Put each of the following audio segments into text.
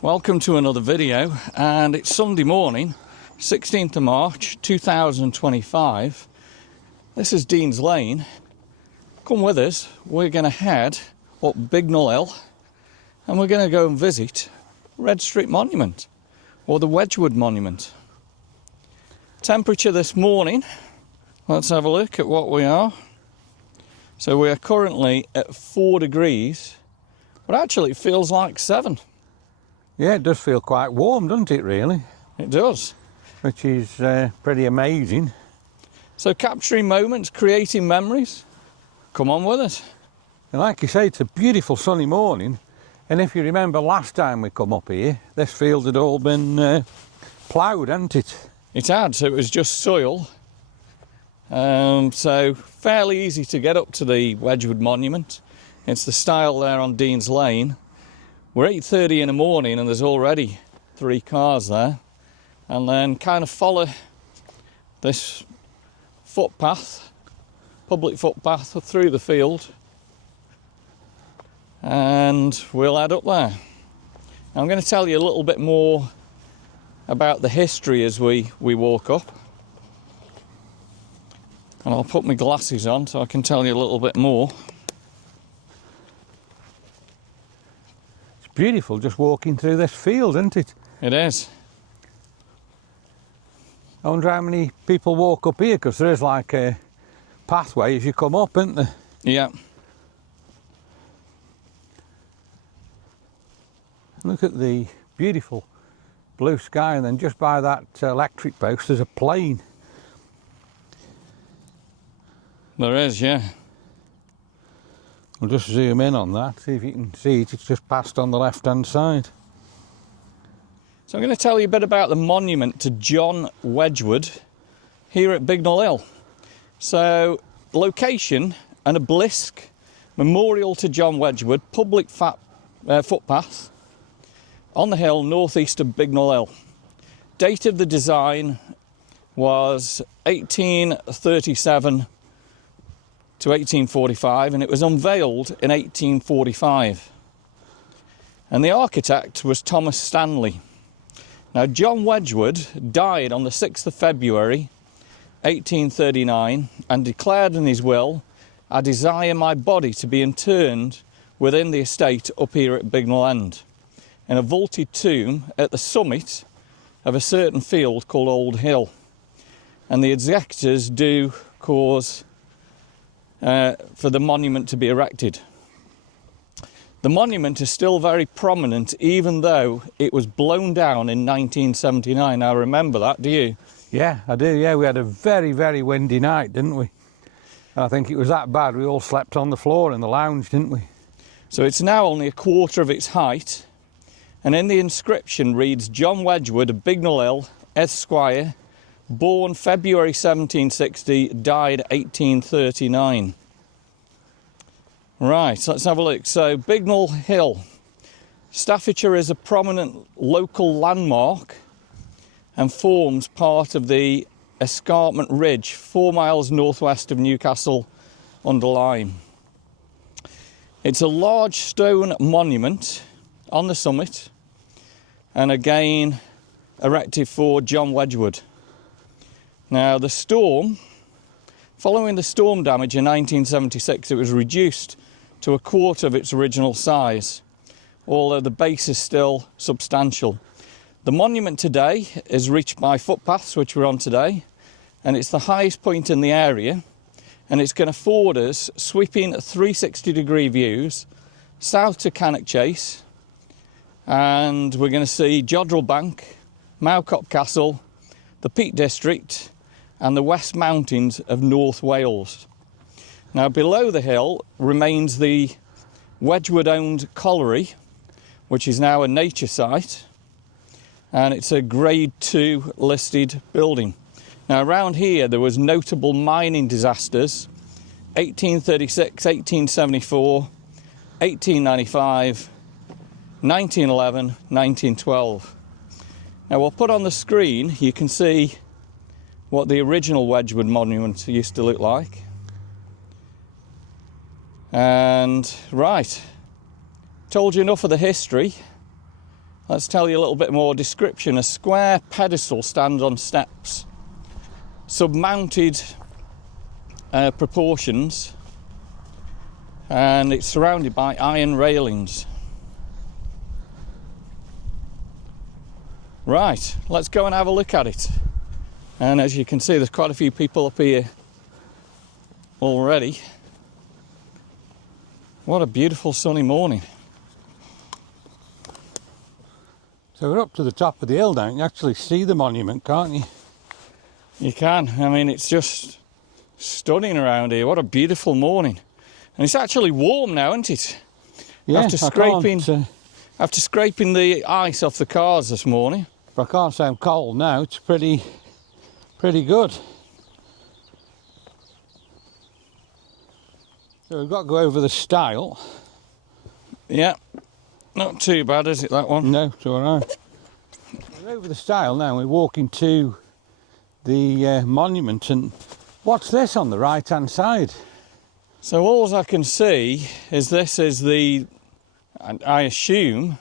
Welcome to another video, and it's Sunday morning, 16th of March 2025. This is Dean's Lane. Come with us, we're going to head up Bignal Hill and we're going to go and visit Red Street Monument, or the Wedgwood Monument. Temperature this morning, let's have a look at what we are. So we are currently at 4 degrees, but actually it feels like 7. Yeah, it does feel quite warm, doesn't it, really? It does. Which is pretty amazing. So capturing moments, creating memories, come on with us. And like you say, it's a beautiful sunny morning. And if you remember last time we come up here, this field had all been ploughed, hadn't it? It had, so it was just soil. So fairly easy to get up to the Wedgwood Monument. It's the stile there on Dean's Lane. We're 8:30 in the morning and there's already 3 cars there. And then kind of follow this footpath, public footpath through the field. And we'll head up there. I'm going to tell you a little bit more about the history as we walk up. And I'll put my glasses on so I can tell you a little bit more. Beautiful just walking through this field, isn't it? It is. I wonder how many people walk up here, because there is like a pathway as you come up, isn't there? Yeah. Look at the beautiful blue sky, and then just by that electric post there's a plane. There is, yeah. We'll just zoom in on that, see if you can see it. It's just passed on the left-hand side. So I'm going to tell you a bit about the monument to John Wedgwood here at Bignal Hill. So, location, an obelisk, memorial to John Wedgwood, public footpath on the hill northeast of Bignal Hill. Date of the design was 1837 to 1845, and it was unveiled in 1845. And the architect was Thomas Stanley. Now, John Wedgwood died on the 6th of February 1839 and declared in his will, "I desire my body to be interred within the estate up here at Bignal End, in a vaulted tomb at the summit of a certain field called Old Hill." And the executors do cause for the monument to be erected. The monument is still very prominent, even though it was blown down in 1979. Now, remember that, do you? Yeah, I do, yeah. We had a very, very windy night, didn't we? And I think it was that bad we all slept on the floor in the lounge, didn't we? So it's now only a quarter of its height, and in the inscription reads, "John Wedgwood of Bignal Hill, Esquire, born February 1760, died 1839. Right, let's have a look. So, Bignal Hill. Staffordshire is a prominent local landmark and forms part of the Escarpment Ridge, 4 miles northwest of Newcastle under Lyme. It's a large stone monument on the summit, and again erected for John Wedgwood. Now, following the storm damage in 1976, it was reduced to a quarter of its original size, although the base is still substantial. The monument today is reached by footpaths, which we're on today, and it's the highest point in the area, and it's going to afford us sweeping 360-degree views south to Cannock Chase, and we're going to see Jodrell Bank, Mowcop Castle, the Peak District, and the West Mountains of North Wales. Now, below the hill remains the Wedgwood-owned colliery, which is now a nature site, and it's a Grade 2 listed building. Now, around here there was notable mining disasters: 1836, 1874, 1895, 1911, 1912. Now, we'll put on the screen, you can see what the original Wedgwood Monument used to look like. And right, told you enough of the history. let's tell you a little bit more description. A square pedestal stands on steps, sub-mounted proportions, and it's surrounded by iron railings. Right, let's go and have a look at it. And as you can see, there's quite a few people up here already. What a beautiful sunny morning. So we're up to the top of the hill now. You can actually see the monument, can't you? You can. I mean, it's just stunning around here. What a beautiful morning. And it's actually warm now, isn't it? Yeah, after scraping the ice off the cars this morning. I can't say I'm cold now. It's pretty good. So we've got to go over the stile. Yeah, not too bad, is it, that one? No, it's all right. We're over the stile now. We're walking to the monument, and what's this on the right-hand side? So all I can see is this is the, I assume,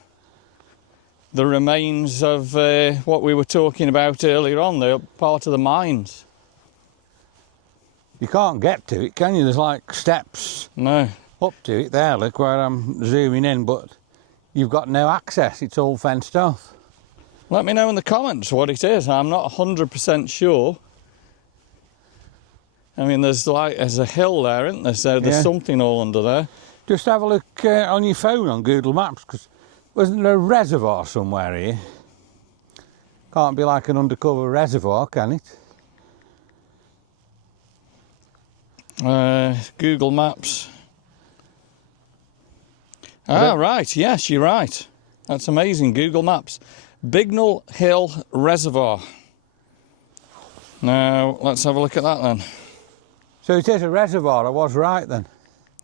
the remains of what we were talking about earlier on, the part of the mines. You can't get to it, can you? There's like steps No. up to it there, look where I'm zooming in, but you've got no access. It's all fenced off. Let me know in the comments what it is. I'm not 100% sure. I mean, there's a hill there, isn't there? So there's something all under there. Just have a look on your phone on Google Maps, because wasn't there a reservoir somewhere here? Can't be like an undercover reservoir, can it? Google Maps. Ah, right. Yes, you're right. That's amazing. Google Maps. Bignal Hill Reservoir. Now, let's have a look at that then. So it is a reservoir. I was right then.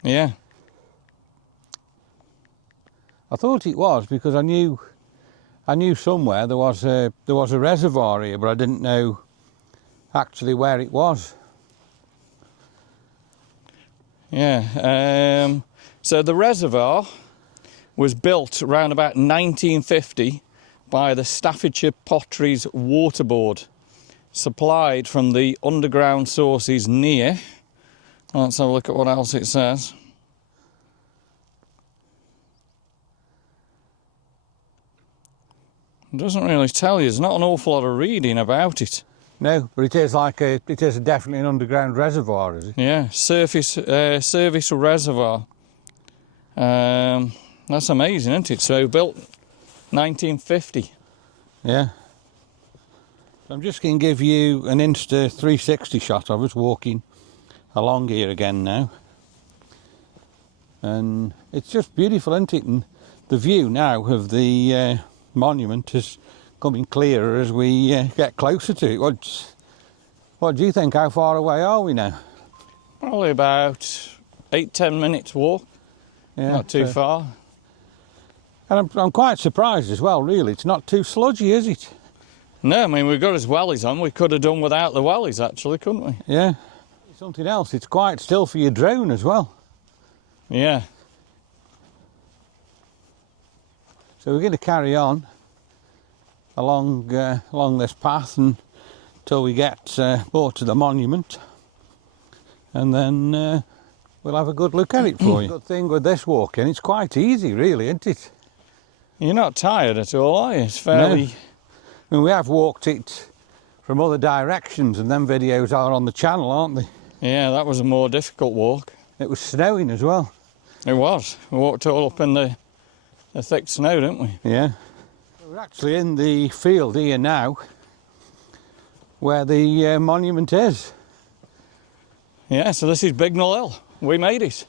Yeah. I thought it was because I knew somewhere there was a reservoir here, but I didn't know actually where it was. Yeah. So the reservoir was built around about 1950 by the Staffordshire Potteries Water Board, supplied from the underground sources near. Let's have a look at what else it says. It doesn't really tell you. There's not an awful lot of reading about it. No, but it is definitely an underground reservoir, is it? Yeah, service reservoir. That's amazing, isn't it? So built 1950. Yeah. I'm just going to give you an Insta 360 shot of us walking along here again now. And it's just beautiful, isn't it? And the view now of the monument is coming clearer as we get closer to it. What do you think? How far away are we now? Probably about 8-10 minutes walk. Yeah, not too far. And I'm quite surprised as well, really. It's not too sludgy, is it? No, I mean, we've got his wellies on. We could have done without the wellies, actually, couldn't we? Yeah. Something else, it's quite still for your drone as well. Yeah. So we're going to carry on along this path until we get more to the monument, and then we'll have a good look at it for you. Good thing with this walking, it's quite easy, really, isn't it? You're not tired at all, are you? It's fairly... No. I mean, we have walked it from other directions, and them videos are on the channel, aren't they? Yeah, that was a more difficult walk. It was snowing as well. It was. We walked all up in the thick snow, didn't we? Yeah. We're actually in the field here now where the monument is. Yeah, so this is Bignal Hill. We made it.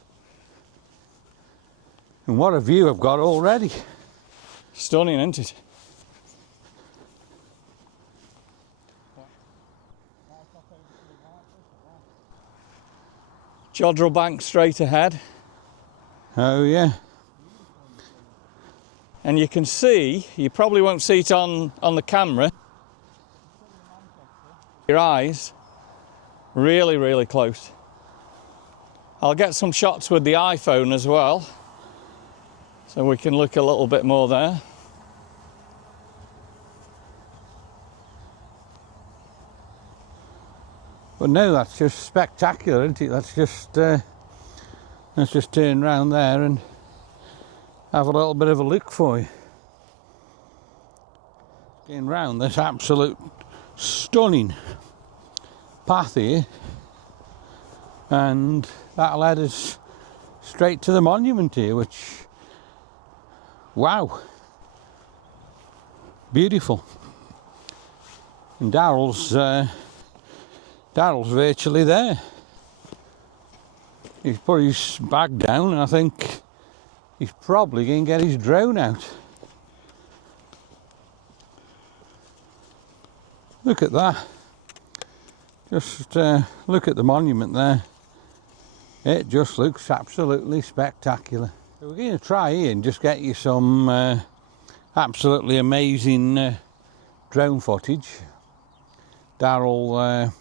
And what a view I've got already. Stunning, isn't it? Jodrell Bank straight ahead. Oh yeah. And you can see, you probably won't see it on the camera, your eyes, really, really close. I'll get some shots with the iPhone as well, so we can look a little bit more there. But no, that's just spectacular, isn't it? Let's just turn round there and have a little bit of a look for you. Getting round this absolute stunning path here, and that led us straight to the monument here, which, wow, beautiful. And Daryl's virtually there. He's put his bag down, and I think he's probably going to get his drone out. Look at that. Just look at the monument there. It just looks absolutely spectacular. So we're going to try here and just get you some absolutely amazing drone footage. Daryl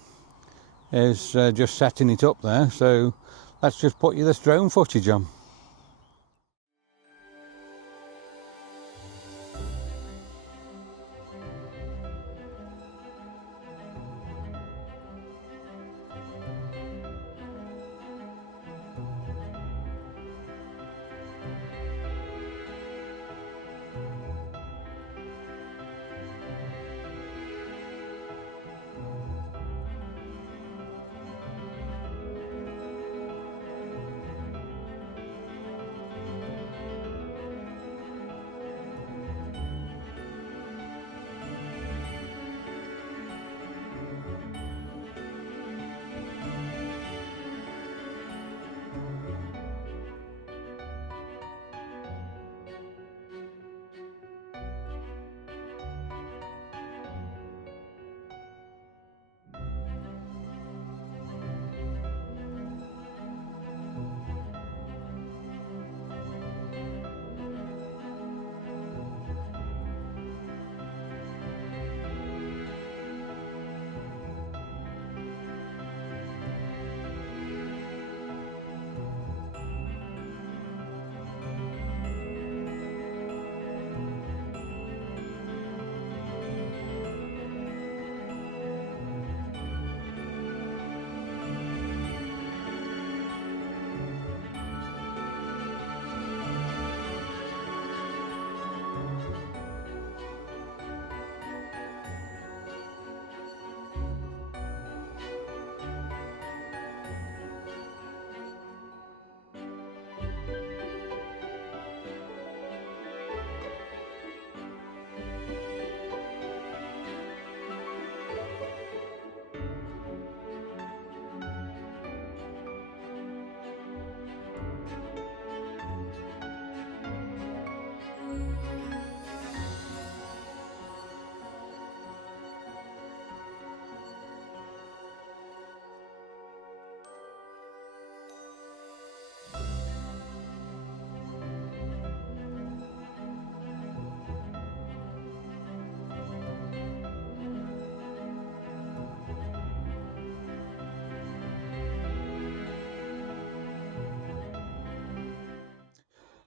is just setting it up there, so let's just put you this drone footage on.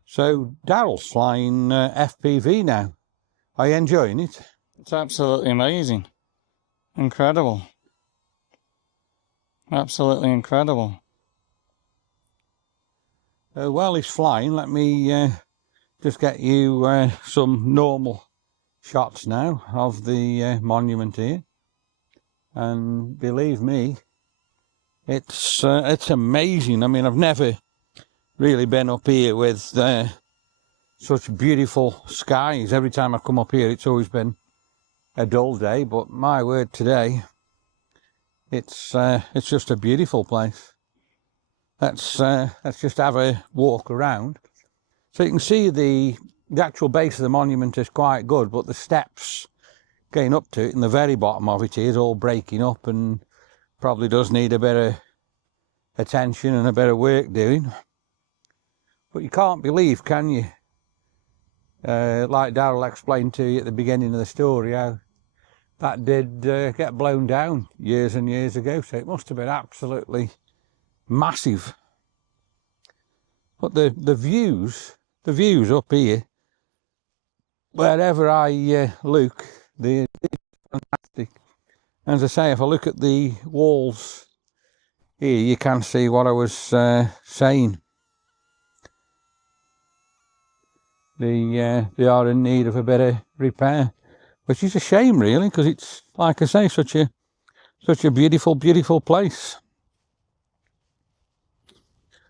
So Daryl's flying FPV now. Are you enjoying it? It's absolutely amazing. Incredible. Absolutely incredible. While he's flying, let me just get you some normal shots now of the monument here. And believe me, it's amazing. I mean, I've never really been up here with such beautiful skies. Every time I come up here, it's always been a dull day, but my word, today it's just a beautiful place. Let's just have a walk around. So you can see the actual base of the monument is quite good, but the steps getting up to it and the very bottom of it is all breaking up and probably does need a bit of attention and a bit of work doing. But you can't believe, can you, like Daryl explained to you at the beginning of the story, how that did get blown down years and years ago. So it must have been absolutely massive. But the views up here, wherever I look, they're fantastic. As I say, if I look at the walls here, you can see what I was saying. They are in need of a bit of repair, which is a shame really, because it's, like I say, such a beautiful, beautiful place.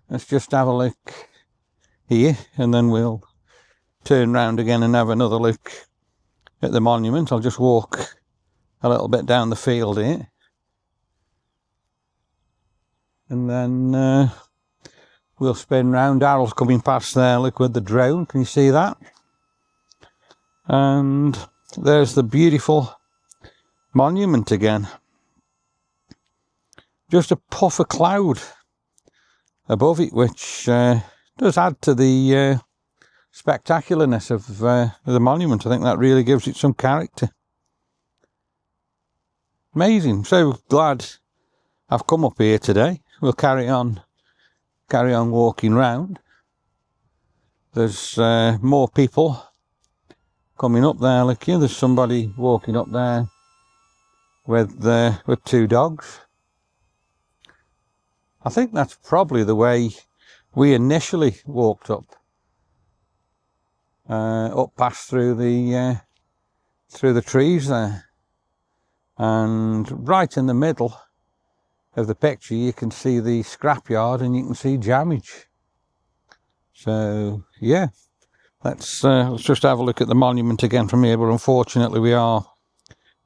Let's just have a look here, and then we'll turn round again and have another look at the monument. I'll just walk a little bit down the field here, and then we'll spin round. Daryl's coming past there, look, with the drone. Can you see that? And there's the beautiful monument again. Just a puff of cloud above it, which does add to the spectacularness of the monument. I think that really gives it some character. Amazing. So glad I've come up here today. We'll carry on walking round. There's more people coming up there. Look here, there's somebody walking up there with 2 dogs. I think that's probably the way we initially walked up past through the trees there, and right in the middle of the picture you can see the scrapyard and you can see Jamage. So yeah, let's just have a look at the monument again from here, but unfortunately we are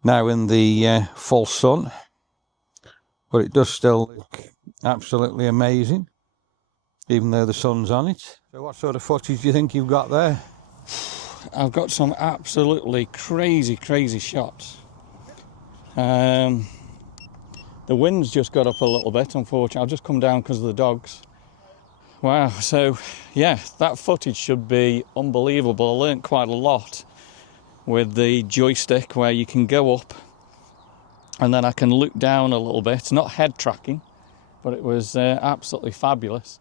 now in the full sun, but it does still look absolutely amazing even though the sun's on it. So what sort of footage do you think you've got there? I've got some absolutely crazy shots. The wind's just got up a little bit, unfortunately. I've just come down because of the dogs. Wow, so yeah, that footage should be unbelievable. I learnt quite a lot with the joystick, where you can go up and then I can look down a little bit. Not head tracking, but it was absolutely fabulous.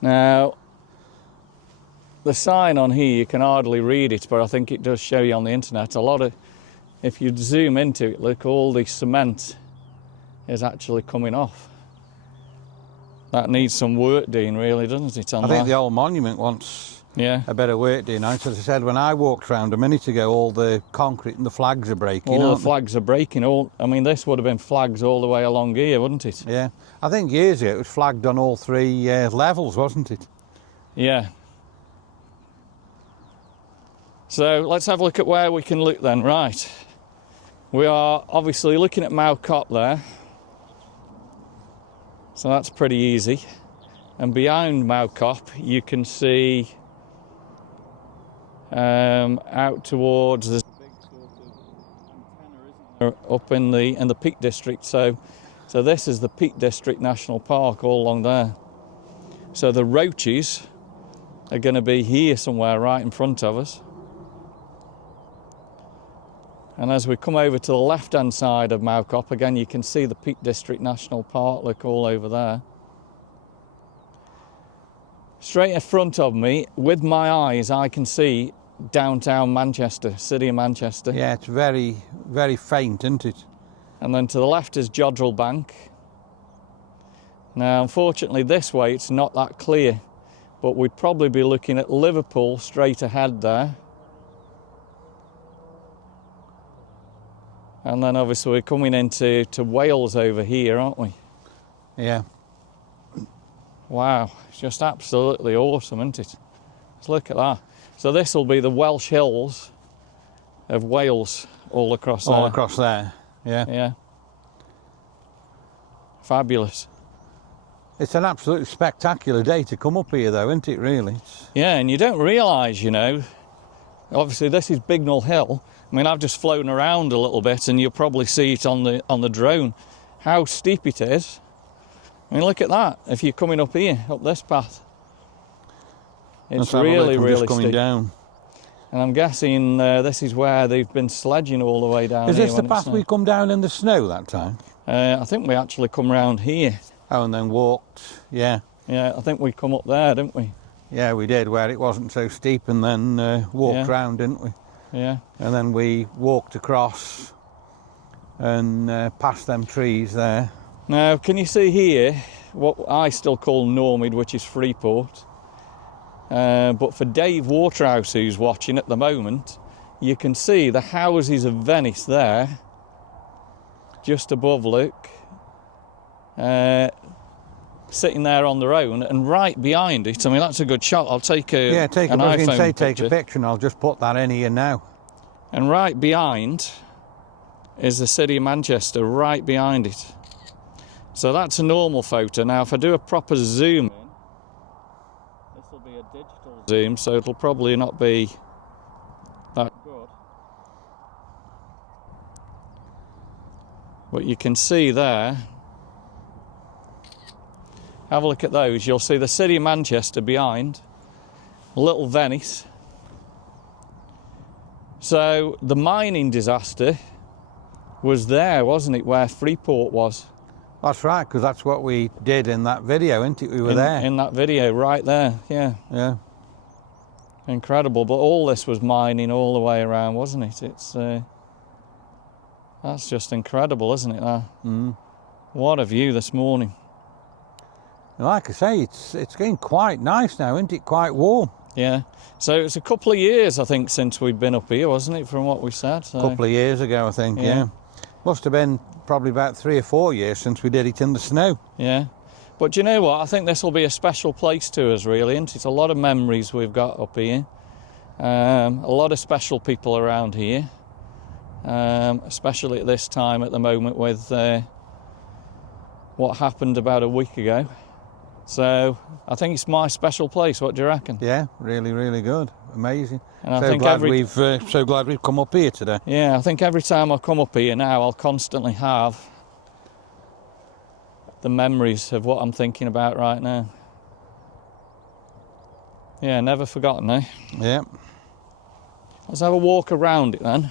Now, the sign on here, you can hardly read it, but I think it does show you on the internet. A lot of, if you zoom into it, look, all the cement is actually coming off. That needs some work doing, really, doesn't it? I think the old monument wants a bit of work doing. As I said, when I walked around a minute ago, all the concrete and the flags are breaking. All the flags are breaking. I mean, this would have been flags all the way along here, wouldn't it? Yeah. I think years ago it was flagged on all 3 levels, wasn't it? Yeah. So let's have a look at where we can look then. Right. We are obviously looking at Mow Cop there. So that's pretty easy. And behind Mowcop, you can see out towards the up in the Peak District. So this is the Peak District National Park all along there. So the roaches are going to be here somewhere right in front of us. And as we come over to the left-hand side of Mowcop, again, you can see the Peak District National Park, look, all over there. Straight in front of me, with my eyes, I can see downtown Manchester, city of Manchester. Yeah, it's very, very faint, isn't it? And then to the left is Jodrell Bank. Now, unfortunately, this way it's not that clear, but we'd probably be looking at Liverpool straight ahead there. And then obviously we're coming into Wales over here, aren't we? Yeah. Wow, it's just absolutely awesome, isn't it? Let's look at that. So this will be the Welsh Hills of Wales all across there. All across there, yeah. Yeah. Fabulous. It's an absolutely spectacular day to come up here though, isn't it, really? Yeah, and you don't realise, you know, obviously this is Bignall Hill. I mean, I've just flown around a little bit and you'll probably see it on the drone, how steep it is. I mean, look at that, if you're coming up here, up this path. It's really, really coming steep. Down. And I'm guessing this is where they've been sledging all the way down Is here. this the path we come down in the snow that time? I think we actually come round here. Oh, and then walked, yeah. Yeah, I think we come up there, didn't we? Yeah, we did, where it wasn't so steep, and then walked Yeah. round, didn't we? Yeah. And then we walked across and past them trees there. Now, can you see here what I still call Normid, which is Freeport? But for Dave Waterhouse, who's watching at the moment, you can see the houses of Venice there, just above, look, sitting there on their own, and right behind it, I mean, that's a good shot. I'll take an iPhone take a picture, and I'll just put that in here now. And right behind is the city of Manchester, right behind it. So that's a normal photo. Now, if I do a proper zoom in, this will be a digital zoom, so it'll probably not be that good. But you can see there, have a look at those. You'll see the city of Manchester behind, little Venice. So the mining disaster was there, wasn't it, where Freeport was? That's right, because that's what we did in that video, isn't it? We were there. In that video, right there, yeah. Yeah. Incredible, but all this was mining all the way around, wasn't it? It's that's just incredible, isn't it? What a view this morning. Like I say, it's getting quite nice now, isn't it? Quite warm. Yeah. So it's a couple of years, I think, since we'd been up here, wasn't it, from what we said? So. A couple of years ago, I think, yeah. Must have been probably about 3 or 4 years since we did it in the snow. Yeah. But do you know what? I think this will be a special place to us, really, isn't it? It's a lot of memories we've got up here. A lot of special people around here, especially at this time at the moment with what happened about a week ago. So I think it's my special place. What do you reckon? Yeah, really, really good. Amazing. And I think so glad we've come up here today. Yeah, I think every time I come up here now, I'll constantly have the memories of what I'm thinking about right now. Yeah, never forgotten, eh? Yeah. Let's have a walk around it then.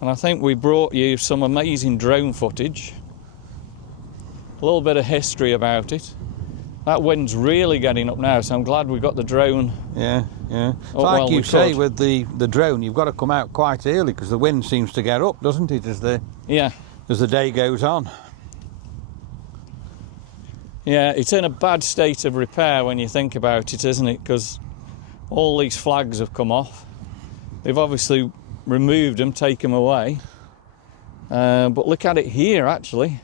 And I think we brought you some amazing drone footage. A little bit of history about it. That wind's really getting up now, so I'm glad we got the drone. Yeah. Like you say, with the drone, you've got to come out quite early because the wind seems to get up, doesn't it, as the day goes on. Yeah, it's in a bad state of repair when you think about it, isn't it? Because all these flags have come off. They've obviously removed them, taken them away. But look at it here, actually.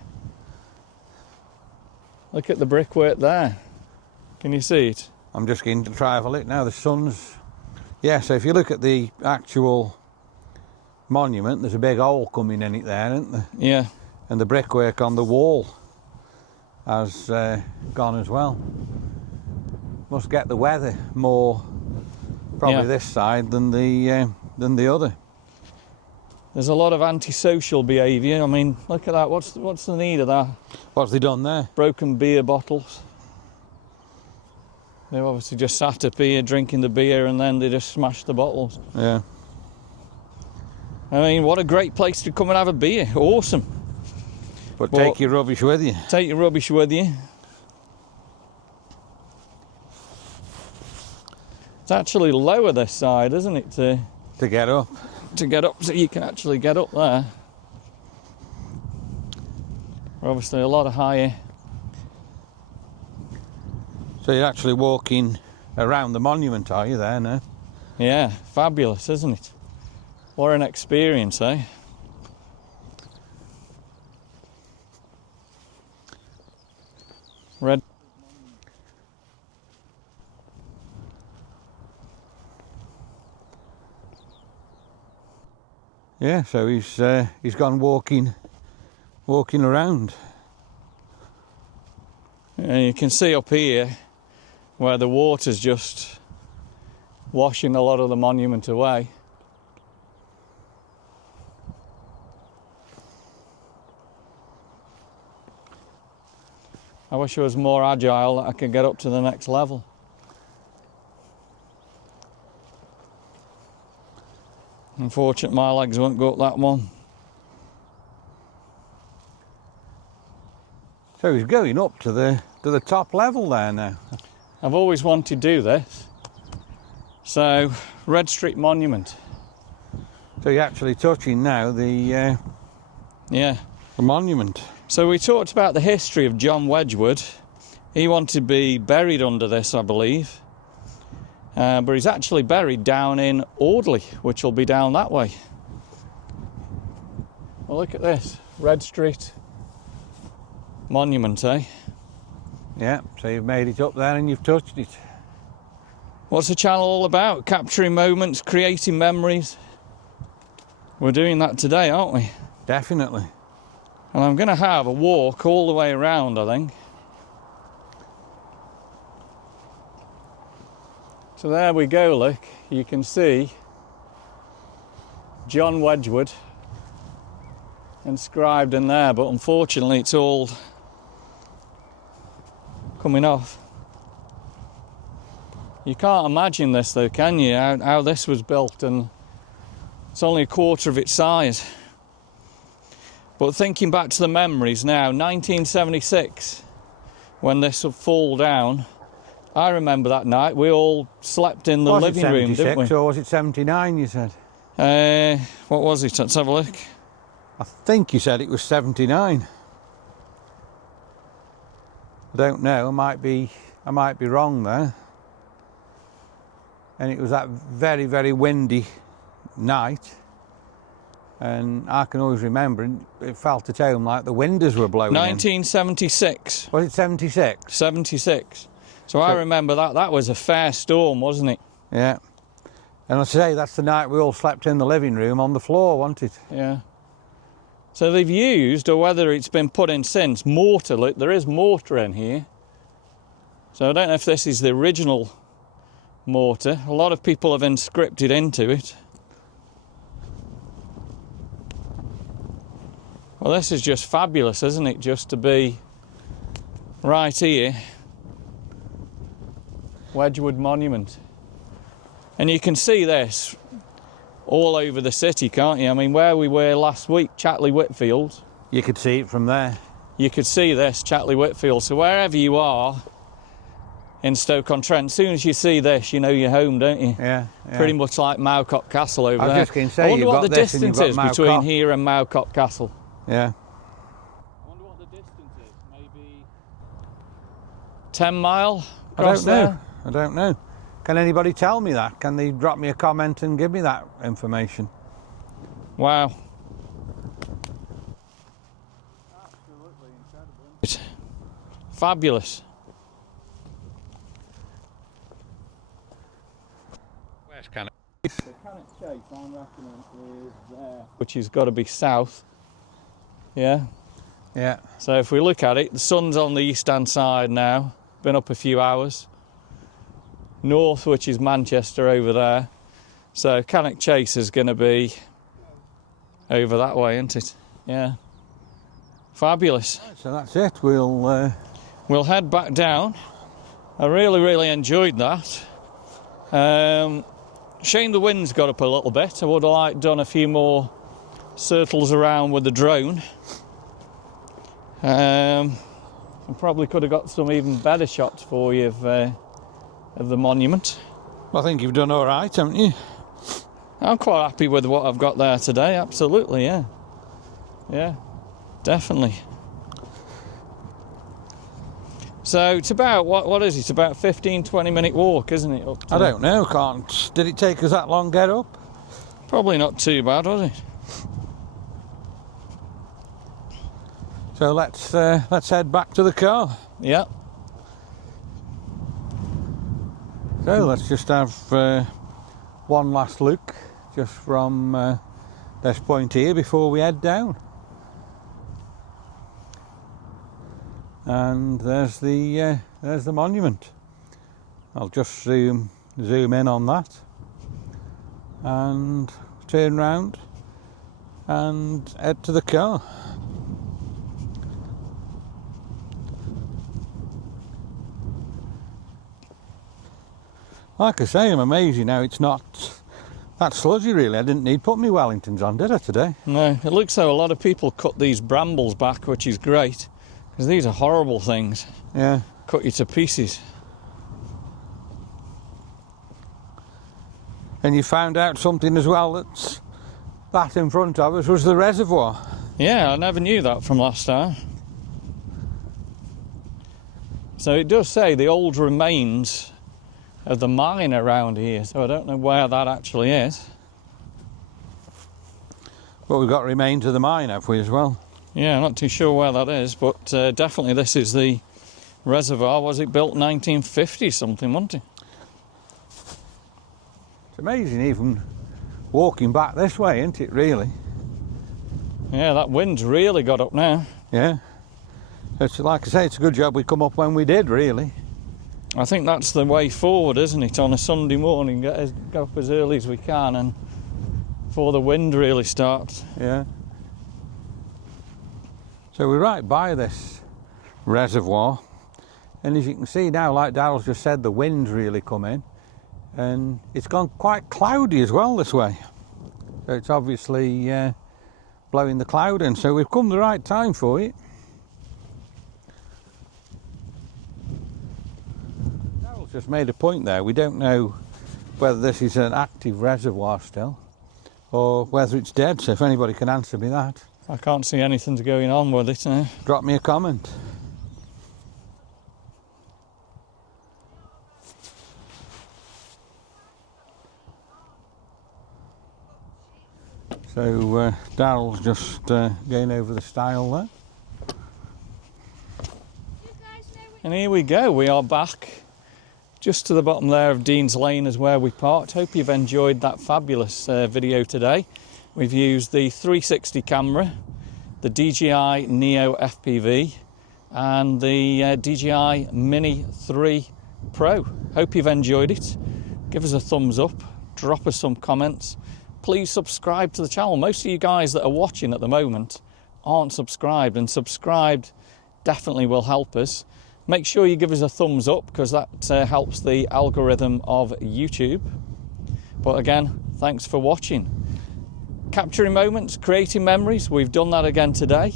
Look at the brickwork there. Can you see it? I'm just going to travel it now. The sun's... Yeah, so if you look at the actual monument, there's a big hole coming in it there, isn't there? Yeah. And the brickwork on the wall has gone as well. Must get the weather more probably this side than the other. There's a lot of antisocial behaviour. I mean, look at that. What's the need of that? What's they done there? Broken beer bottles. They've obviously just sat up here drinking the beer and then they just smashed the bottles. Yeah. I mean, what a great place to come and have a beer. Awesome. But take your rubbish with you. Take your rubbish with you. It's actually lower this side, isn't it? To get up. To get up, so you can actually get up there. Obviously a lot of higher. So you're actually walking around the monument, are you, there now? Yeah, fabulous, isn't it? What an experience, eh? Red. Yeah, so he's gone walking around. And you can see up here where the water's just washing a lot of the monument away. I wish I was more agile, that I could get up to the next level. Unfortunately, my legs won't go up that one. So he's going up to the top level there now. I've always wanted to do this. So, Red Street Monument. So you're actually touching now the monument. So we talked about the history of John Wedgwood. He wanted to be buried under this, I believe. But he's actually buried down in Audley, which will be down that way. Well, look at this. Red Street Monument, eh? Yeah, so you've made it up there and you've touched it. What's the channel all about? Capturing moments, creating memories. We're doing that today, aren't we? Definitely. And I'm going to have a walk all the way around, I think. So there we go, look. You can see John Wedgwood inscribed in there, but unfortunately it's all coming off. You can't imagine this though, can you? How this was built, and it's only a quarter of its size. But thinking back to the memories now, 1976, when this would fall down, I remember that night we all slept in the living room, didn't we? Or was it 79 you said? What was it? Let's have a look. I think you said it was 79. I don't know, I might be wrong there. And it was that very, very windy night. And I can always remember it felt at home like the windows were blowing 1976. Was it 76? 76. So I remember that was a fair storm, wasn't it? Yeah. And I say that's the night we all slept in the living room on the floor, wasn't it? Yeah. So they've used, or whether it's been put in since, mortar. Look, there is mortar in here. So I don't know if this is the original mortar. A lot of people have inscripted into it. Well, this is just fabulous, isn't it? Just to be right here. Wedgwood Monument. And you can see this all over the city, can't you? I mean, where we were last week, Chatley Whitfield. You could see it from there. You could see this, Chatley Whitfield. So wherever you are in Stoke-on-Trent, as soon as you see this, you know you're home, don't you? Yeah. Pretty much like Mowcock Castle over there. I was just going to say, I wonder you've what got the this and distance you've is got between Mowcock. here and Mowcock Castle. Yeah. I wonder what the distance is. Maybe 10 mile across there? I don't know. Can anybody tell me that? Can they drop me a comment and give me that information? Wow. Absolutely incredible. Fabulous. Where's Cannock? The Cannock Chase, I'm reckoning, is there. Which has got to be south. Yeah. Yeah. So if we look at it, the sun's on the east-hand side now, been up a few hours. North, which is Manchester over there. So Cannock Chase is going to be over that way, isn't it? Yeah. Fabulous. So that's it. We'll head back down. I really enjoyed that. Shame the wind's got up a little bit. I would have done a few more circles around with the drone. I probably could have got some even better shots for you of the monument. I think you've done all right, haven't you? I'm quite happy with what I've got there today, absolutely, yeah. Yeah, definitely. So it's about, what is it, about 15-20 minute walk, isn't it? Up to, I don't know, did it take us that long to get up? Probably not too bad, was it? So let's head back to the car. Yeah. So let's just have one last look just from this point here before we head down. And there's the monument. I'll just zoom in on that and turn round and head to the car. Like I say, I'm amazed now it's not that sludgy really. I didn't need put my Wellingtons on, did I, today? No, it looks though a lot of people cut these brambles back, which is great, because these are horrible things. Yeah. Cut you to pieces. And you found out something as well that in front of us was the reservoir. Yeah, I never knew that from last time. So it does say the old remains of the mine around here, so I don't know where that actually is. But we've got remains of the mine, have we, as well? Yeah, I'm not too sure where that is, but definitely this is the reservoir. Was it built 1950 something, wasn't it? It's amazing even walking back this way, isn't it, really? Yeah, that wind's really got up now. Yeah. It's like I say, it's a good job we come up when we did, really. I think that's the way forward, isn't it? On a Sunday morning, go up as early as we can and before the wind really starts. Yeah. So we're right by this reservoir, and as you can see now, like Daryl's just said, the wind's really come in and it's gone quite cloudy as well this way. So it's obviously blowing the cloud in, so we've come the right time for it. Just made a point there. We don't know whether this is an active reservoir still or whether it's dead, so if anybody can answer me that. I can't see anything's going on with it now. Drop me a comment. So Daryl's just going over the stile there. And here we go, we are back. Just to the bottom there of Dean's Lane is where we parked. Hope you've enjoyed that fabulous video today. We've used the 360 camera, the DJI Neo FPV and the DJI Mini 3 Pro. Hope you've enjoyed it. Give us a thumbs up, drop us some comments. Please subscribe to the channel. Most of you guys that are watching at the moment aren't subscribed, and subscribed definitely will help us. Make sure you give us a thumbs up because that helps the algorithm of YouTube. But again, thanks for watching. Capturing moments, creating memories. We've done that again today.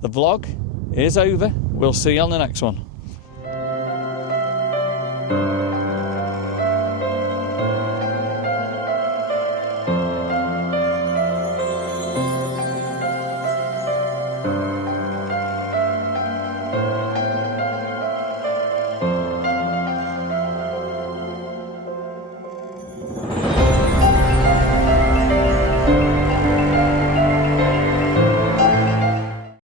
The vlog is over. We'll see you on the next one.